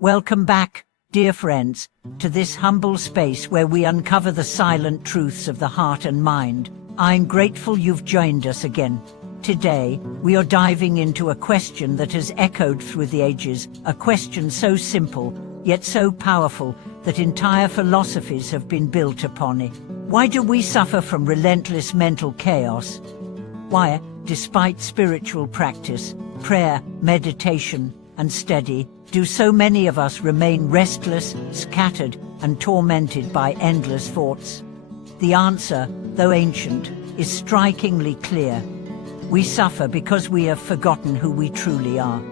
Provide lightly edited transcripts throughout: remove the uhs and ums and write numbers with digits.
Welcome back, dear friends, to this humble space where we uncover the silent truths of the heart and mind. I'm grateful you've joined us again. Today, we are diving into a question that has echoed through the ages, a question so simple, yet so powerful, that entire philosophies have been built upon it. Why do we suffer from relentless mental chaos? Why, despite spiritual practice, prayer, meditation, and study, do so many of us remain restless, scattered, and tormented by endless thoughts? The answer, though ancient, is strikingly clear. We suffer because we have forgotten who we truly are.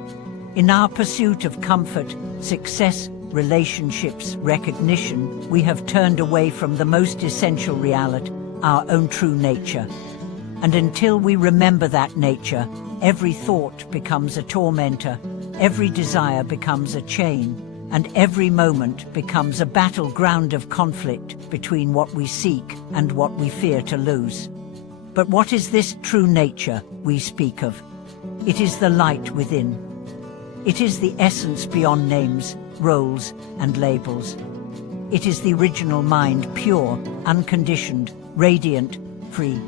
In our pursuit of comfort, success, relationships, recognition, we have turned away from the most essential reality, our own true nature. And until we remember that nature, every thought becomes a tormentor, every desire becomes a chain, and every moment becomes a battleground of conflict between what we seek and what we fear to lose. But what is this true nature we speak of? It is the light within. It is the essence beyond names, roles, and labels. It is the original mind, pure, unconditioned, radiant, free.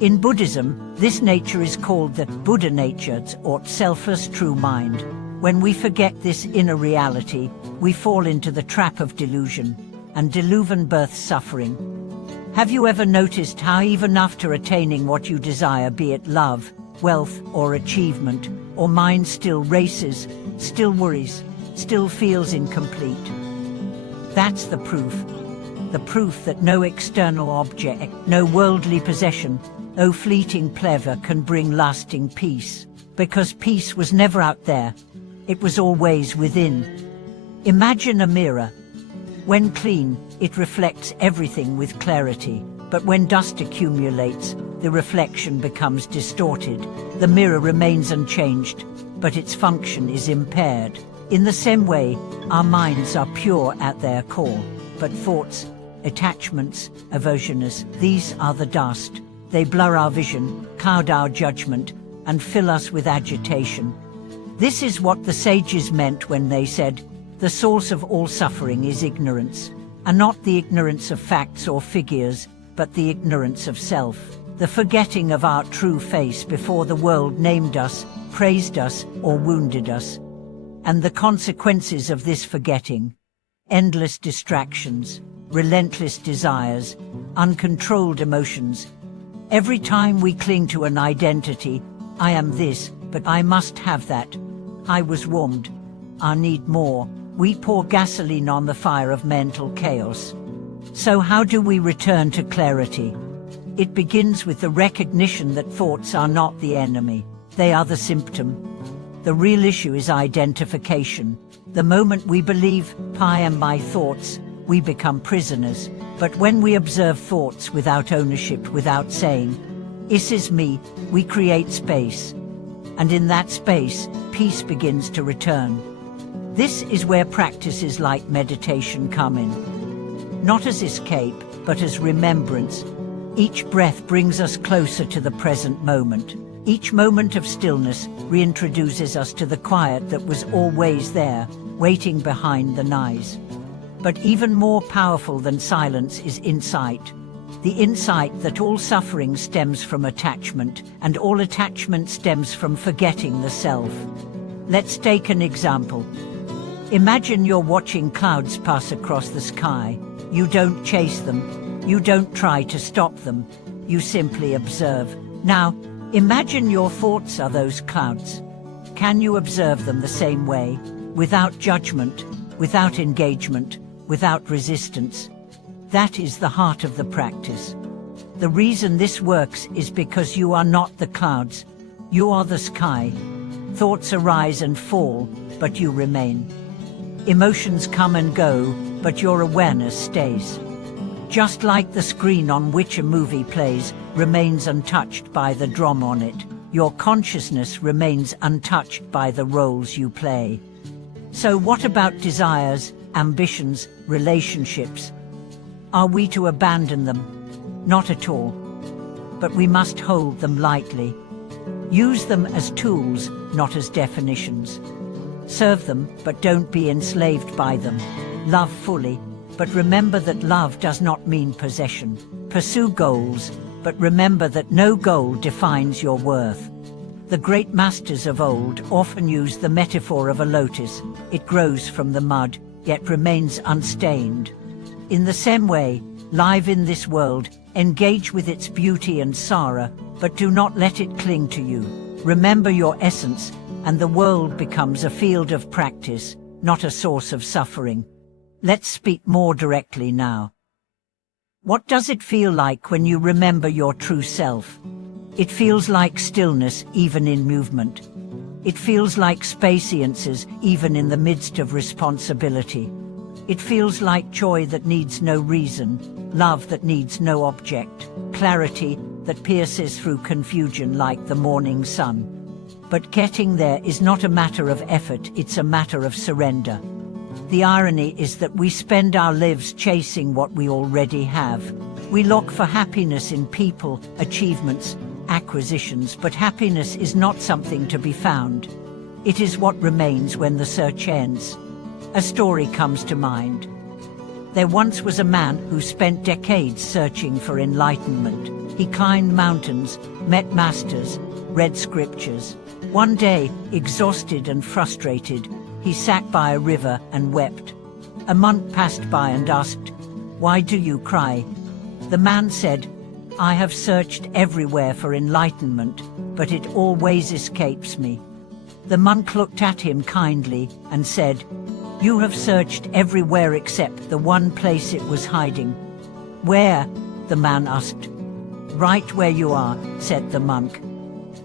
In Buddhism, this nature is called the Buddha nature, or selfless true mind. When we forget this inner reality, we fall into the trap of delusion, and delusion births suffering. Have you ever noticed how even after attaining what you desire, be it love, wealth, or achievement, or mind still races, still worries, still feels incomplete? That's the proof that no external object, no worldly possession, no fleeting pleasure can bring lasting peace, because peace was never out there, it was always within. Imagine a mirror. When clean, it reflects everything with clarity, but when dust accumulates, the reflection becomes distorted. The mirror remains unchanged, but its function is impaired. In the same way, our minds are pure at their core, but thoughts, attachments, aversions, these are the dust. They blur our vision, cloud our judgment, and fill us with agitation. This is what the sages meant when they said, "The source of all suffering is ignorance," and not the ignorance of facts or figures, but the ignorance of self, the forgetting of our true face before the world named us, praised us, or wounded us. And the consequences of this forgetting: endless distractions, relentless desires, uncontrolled emotions. Every time we cling to an identity, I am this, but I must have that. I was warmed, I need more. We pour gasoline on the fire of mental chaos. So how do we return to clarity? It begins with the recognition that thoughts are not the enemy, they are the symptom. The real issue is identification. The moment we believe, I am my thoughts, we become prisoners. But when we observe thoughts without ownership, without saying, "This is me," we create space. And in that space, peace begins to return. This is where practices like meditation come in. Not as escape, but as remembrance. Each breath brings us closer to the present moment. Each moment of stillness reintroduces us to the quiet that was always there, waiting behind the noise. But even more powerful than silence is insight. The insight that all suffering stems from attachment, and all attachment stems from forgetting the self. Let's take an example. Imagine you're watching clouds pass across the sky. You don't chase them. You don't try to stop them. You simply observe. Now, imagine your thoughts are those clouds. Can you observe them the same way, without judgment, without engagement, without resistance? That is the heart of the practice. The reason this works is because you are not the clouds. You are the sky. Thoughts arise and fall, but you remain. Emotions come and go, but your awareness stays. Just like the screen on which a movie plays remains untouched by the drama on it, your consciousness remains untouched by the roles you play. So what about desires, ambitions, relationships? Are we to abandon them? Not at all. But we must hold them lightly. Use them as tools, not as definitions. Serve them, but don't be enslaved by them. Love fully, but remember that love does not mean possession. Pursue goals, but remember that no goal defines your worth. The great masters of old often used the metaphor of a lotus. It grows from the mud, yet remains unstained. In the same way, live in this world, engage with its beauty and sorrow, but do not let it cling to you. Remember your essence, and the world becomes a field of practice, not a source of suffering. Let's speak more directly now. What does it feel like when you remember your true self? It feels like stillness, even in movement. It feels like spaciousness, even in the midst of responsibility. It feels like joy that needs no reason, love that needs no object, clarity that pierces through confusion like the morning sun. But getting there is not a matter of effort, it's a matter of surrender. The irony is that we spend our lives chasing what we already have. We look for happiness in people, achievements, acquisitions, but happiness is not something to be found. It is what remains when the search ends. A story comes to mind. There once was a man who spent decades searching for enlightenment. He climbed mountains, met masters, read scriptures. One day, exhausted and frustrated, he sat by a river and wept. A monk passed by and asked, "Why do you cry?" The man said, "I have searched everywhere for enlightenment, but it always escapes me." The monk looked at him kindly and said, "You have searched everywhere except the one place it was hiding." "Where?" the man asked. "Right where you are," said the monk.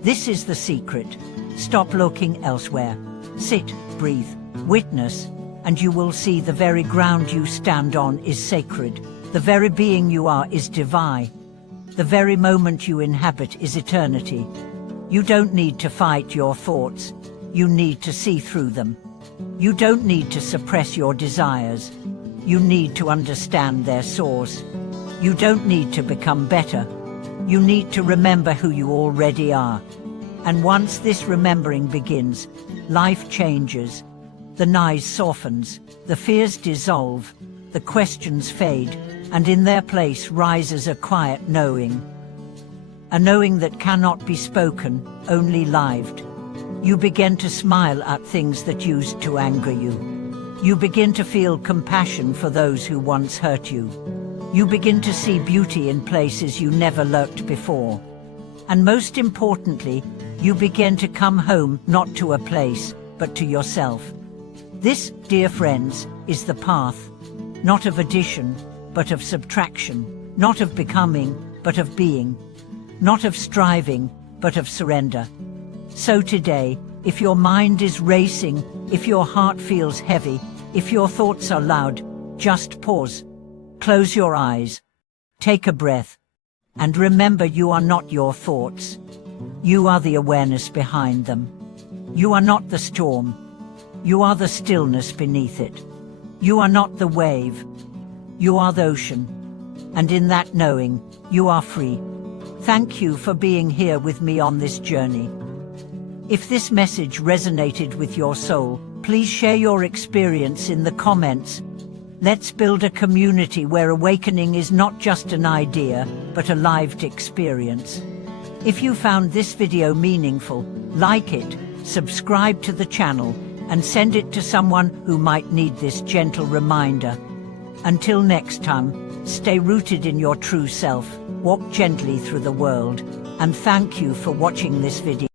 This is the secret. Stop looking elsewhere. Sit, breathe, witness, and you will see the very ground you stand on is sacred. The very being you are is divine. The very moment you inhabit is eternity. You don't need to fight your thoughts. You need to see through them. You don't need to suppress your desires. You need to understand their source. You don't need to become better. You need to remember who you already are. And once this remembering begins, life changes. The noise softens, the fears dissolve, the questions fade, and in their place rises a quiet knowing. A knowing that cannot be spoken, only lived. You begin to smile at things that used to anger you. You begin to feel compassion for those who once hurt you. You begin to see beauty in places you never looked before. And most importantly, you begin to come home not to a place, but to yourself. This, dear friends, is the path, not of addition, but of subtraction, not of becoming, but of being, not of striving, but of surrender. So today, if your mind is racing, if your heart feels heavy, if your thoughts are loud, just pause. Close your eyes. Take a breath. And remember, you are not your thoughts. You are the awareness behind them. You are not the storm. You are the stillness beneath it. You are not the wave. You are the ocean. And in that knowing, you are free. Thank you for being here with me on this journey. If this message resonated with your soul, please share your experience in the comments. Let's build a community where awakening is not just an idea, but a lived experience. If you found this video meaningful, like it, subscribe to the channel, and send it to someone who might need this gentle reminder. Until next time, stay rooted in your true self, walk gently through the world, and thank you for watching this video.